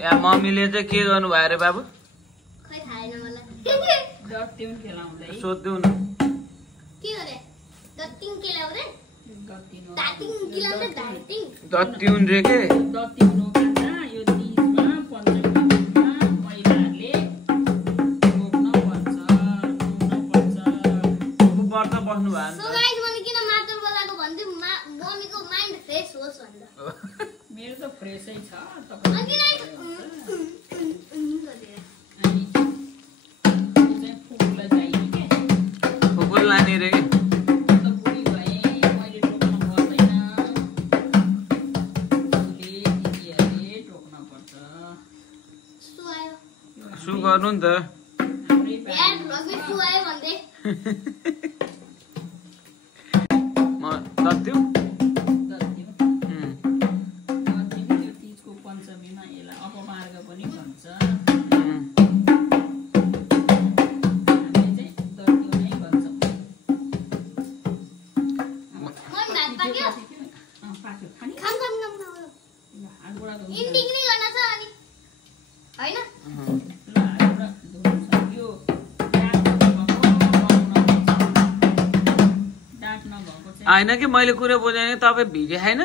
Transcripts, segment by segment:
या मम्मीले चाहिँ के गर्नु भयो अरे बाबु? खै थाहा छैन मलाई। डट्ट्युन खेलाउँदै। सोध्दिउ न। के गरे? डट्टिङ खेलाउँदै? डट्टिन हो। दाटिङ खेलाउँदै दाटिङ। दत्तिउन रे के? डट्टिन हो भन्छ यो तीजमा पञ्चमीमा महिलाहरूले रोप्न पर्छ, व्रत बस्नु भयो सो गाइस मैले किन मात्र बोलाएको भन्छु मम्मीको माइन्ड फ्रेस होस् भनेर। मेरो त फ्रेसै छ अनि तपाईँ फुकुलाई चाहियो के फुकुल लाने रे के? त बुढी भएँ मैले टोक्न पर्दैन दिदीहरूले टोक्न पर्छ सु आयो। सु गर्नु नि त। हाम्रै यार भ्लगमै सु आयो भन्दै। म दत्तिउ? यो तीजको पञ्चमीमा यसलाई अपमार्ग पनि भन्छ इन्डिङ नै गर्न छ अनि हैन होइन कि मैले कुरा बुझेँ तपाईँ भिजे छैन?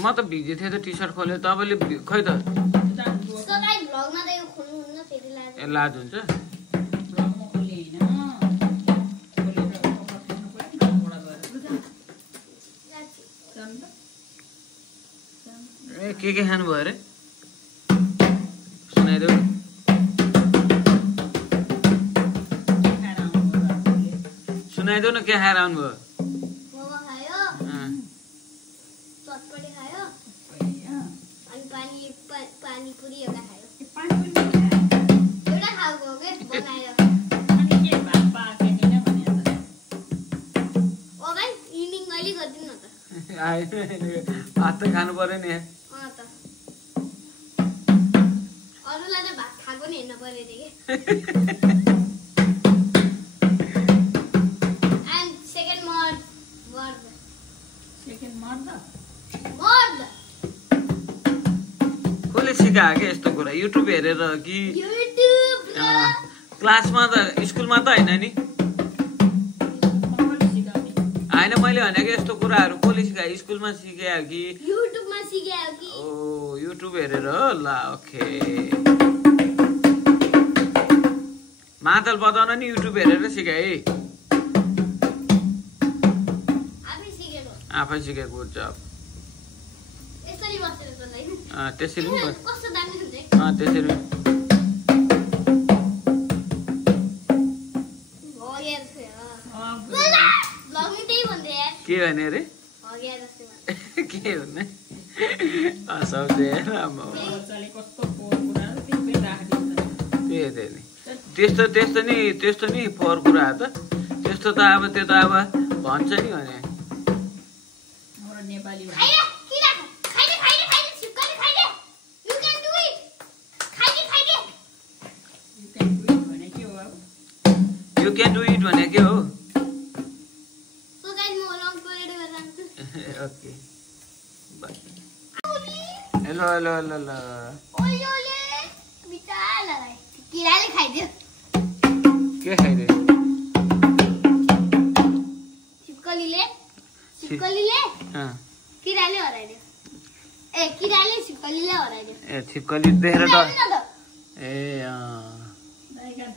म त भिजे थिएँ त टी सर्ट खोलेँ तपाईँले खै त भ्लगमा त यो खोल्नुहुन्न फेरि लाज। ए लाज हुन्छ? ए के खानु भयो अरे? सुनाइदेऊ। सुनाइदेऊ न के खाएर आउनुभयो? मोमो खायो, चटपटी खायो, अनि पानीपुरी एउटा खायो। एउटा खाएको हो के बनाएर। ओ भाइ इन्डिङ अहिले गरिदिनु न त। भात त खानु पर्यो नि। त अरूलाई त भात खाएको नि हेर्न पर्यो नि के। एन्ड सेकेन्ड मर्द कसले सिकायो के यस्तो कुरा? युट्युब हेरेर कि युट्युब क्लासमा त स्कुलमा त होइन नि? होइन मैले भनेको यस्तो कुराहरू कसले सिकायो? स्कुलमा सिकायो कि युट्युबमा सिकायो कि? ओ युट्युब हेरेर हो ल ओके। मादल बजाउन नि युट्युब हेरेर सिकाए? आफै सिकेको हुन्छ। यसरी बसेर चलाइन त्यसरी पनि कस्तो दामी हुन्छ त्यसरी के भने अरे? के भन्ने हँसाउँदै त्यस्तो नि फोहोर कुरा त त्यस्तो त अब त्यो त अब भन्छ नि भने Nepali you can do it भने के हो? ओके हेलो हेलो हेलो ल किराले खाइदियो। के खाइदियो? छिपकलीले किराले हराइदियो। ए किराले छिपकलीले हराइदियो। ए छिपकली देखेर डर ए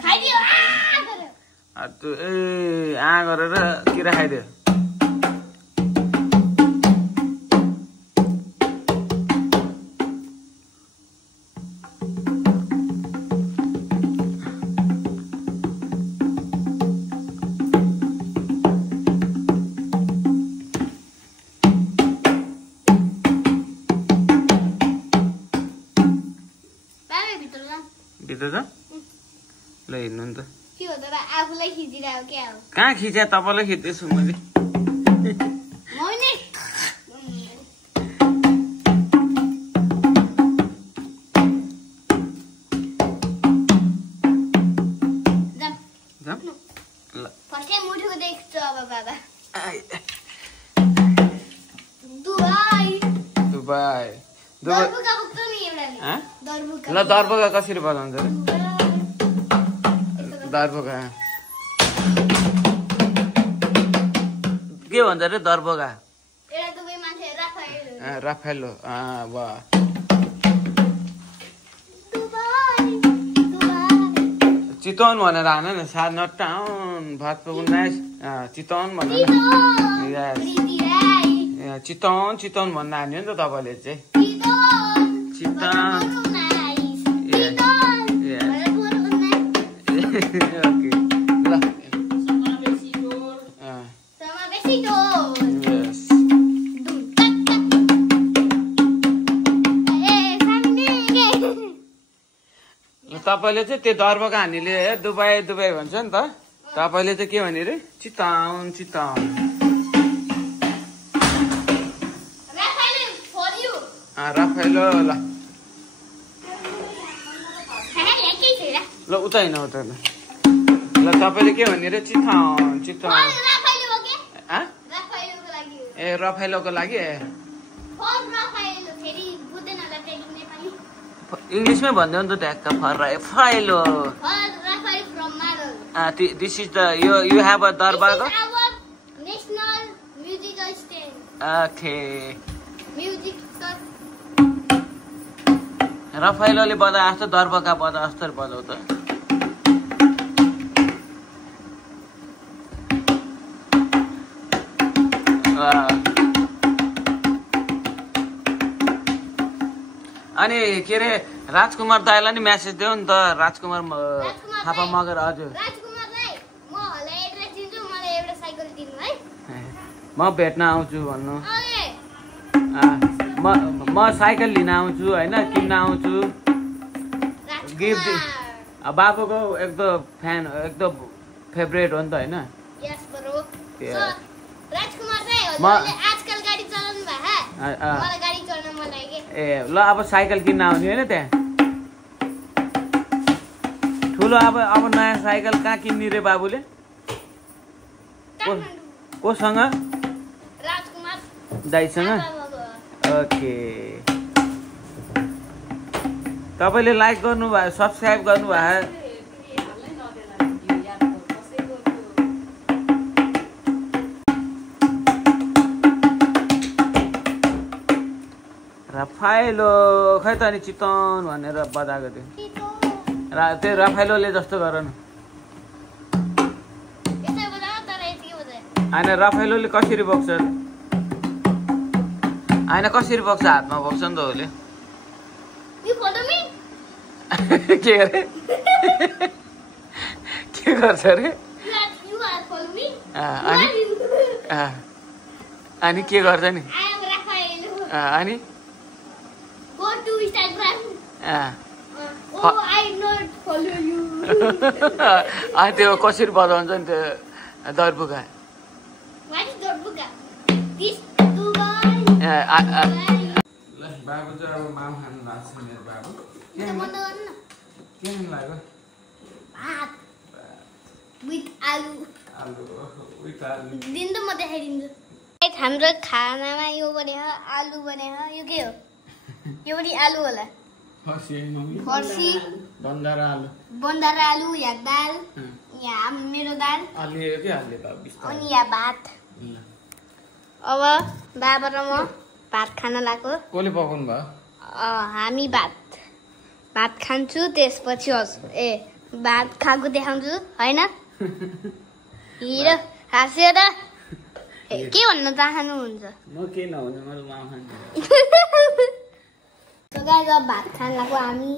खाइदियो आ गरेर किरा खाइदियो। भित्र ल हिँड्नु नि त। के हो त आफूलाई खिचिरहेको क्या हो? कहाँ खिच्या? तपाईँलाई खिच्दैछु मैले। फर्स्टै मुठीको देख्छु अब बाबा। दर्बुका बोक्छ नि एउटाले हाँ? दर्बुका ल दर्बका कसरी बजाउँछ रे दर्बका के भन्छ रे दर्बका एउटा दुवै मान्छे राफेल राफेलो वाह चितवन भनेर हान न सात नट टाउन भरतपुर 19 चितवन भनेर चितवन चितवन भन्न हान्यो नि त तपाईँले चाहिँ चितवन ओके ल यस तपाईँले चाहिँ त्यो दर्बका हानीले दुबई दुबई भन्छ नि त तपाईँले चाहिँ के भने रे चितवन चितवन राफेलो ल ल उता होइन उता ल तपाईँले के भन्ने रे चितवन चितवन ए रफेलोको लागि इङ्ग्लिसमै भनिदेऊ नि त ट्याक्क फाइलो this is the you have a दरबार ओके रफेलोले बजा जस्तो दर्बका बजा जस्तो बजाउ त अनि के अरे राजकुमार दाइलाई नि म्यासेज देऊ नि त राजकुमार थापा मगर हजुर म भेट्न आउँछु भन्नु म साइकल लिन आउँछु होइन किन्न आउँछु गिफ्ट बाबुको एकदम फ्यान एकदम फेभरेट हो नि त होइन ए ल अब साइकल किन्न आउने होइन त्यहाँ ठुलो अब नयाँ साइकल कहाँ किन्ने रे बाबुले कोसँग दाइसँग ओके तपाईँले लाइक गर्नुभयो सब्सक्राइब गर्नुभयो राफेलो खै त अनि चितवन भनेर बजाएको थियो त्यो राफेलोले जस्तो गर न होइन राफेलोले कसरी बोक्छ होइन कसरी बोक्छ हातमा बोक्छ नि त उसले के अरे के गर्छ अरे अनि के गर्छ नि अनि त्यो कसरी बजाउँछ नि त्यो दर्बुका बाबु चाहिँ अब माम खानु लाग्छ मेरो बाबु के लाग्यो हाम्रो खानामा यो बने आलु बने यो के हो यो पनि आलु होला फर्सी बन्दारा आलु या दाल यहाँ मेरो दाल अनि यहाँ भात अब बाबा र म भात खान लाग्यो कसले पकाउनु भयो हामी भात खान्छु त्यसपछि भात खाएको देखाउँछु होइन हिरो हाँस्यो त के भन्न चाहनुहुन्छ म के नहुने मैले माम खान्छु भात खान लाग्यो हामी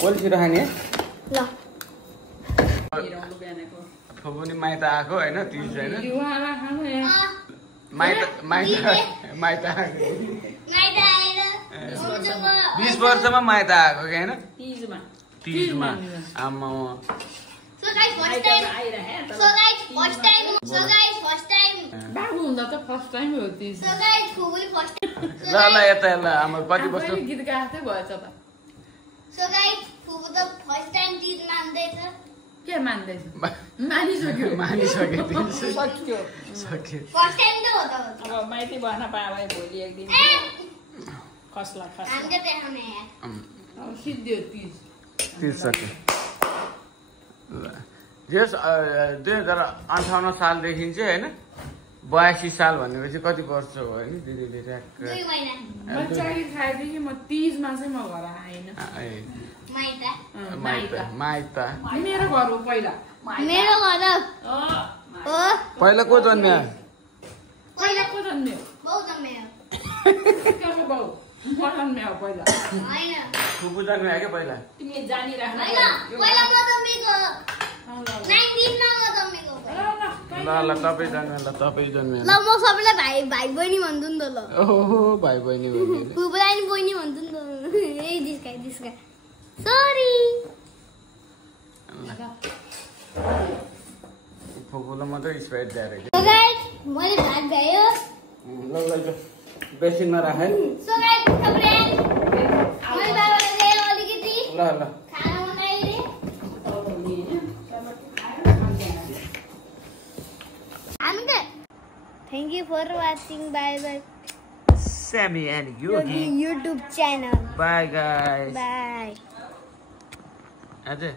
कसरी खाने ल पनि माइत आएको होइन तिज होइन माइत आएको 20 वर्षमा माइत आएको कि होइन तिजमा आमा ल यता ल आमा कति वर्ष गीत गाएको भएछ त So guys, फुपू त फर्स्ट टाइम तीज मान्दैछ के मान्दैछ मानिसक्यो सक्यो फर्स्ट टाइम त हो त अब माइती भन्न पाए भए भोलि एक दिन खस्ला हामीले देखाउने अब सिद्धि तीज सक्यो यस 2058 सालदेखि चाहिँ होइन 82 साल भनेपछि कति वर्ष हो होइन दिदीले ट्याक्क 2 महिना बच्चाकी खाएदेखि म 30 मा चाहिँ म घर आएन माइत मेरो घर हो पहिला मेरो घर हो पहिला को जन्म्यो पहिला को जन्म्यो बाउ जन्म्यो कसको बाउ म जन्म्यो पहिला हैन फुपू जन्म्यो के पहिला तिमीले जानिराख्नु हैन पहिला म जन्मेको 19 मा जन्मेको ल तपाईँ जन्म्यो ल म सबैलाई भाइ बहिनी भन्छु नि त ल ओहो भाइ बहिनी भन्नु फुपूलाई नि बहिनी भन्छु नि त ए दिस्का सरी फुपूलाई मात्रै स्प्राइट दिएर सो गाइस मैले भात गयो ल बेसिनमा राखे सो गाइस तपाईले मैले बाबाले दियो अलिकति ल खाना बनाइदिए Thank you for watching. Bye. Sammy and Yogi YouTube channel. Bye guys. Bye. That's it.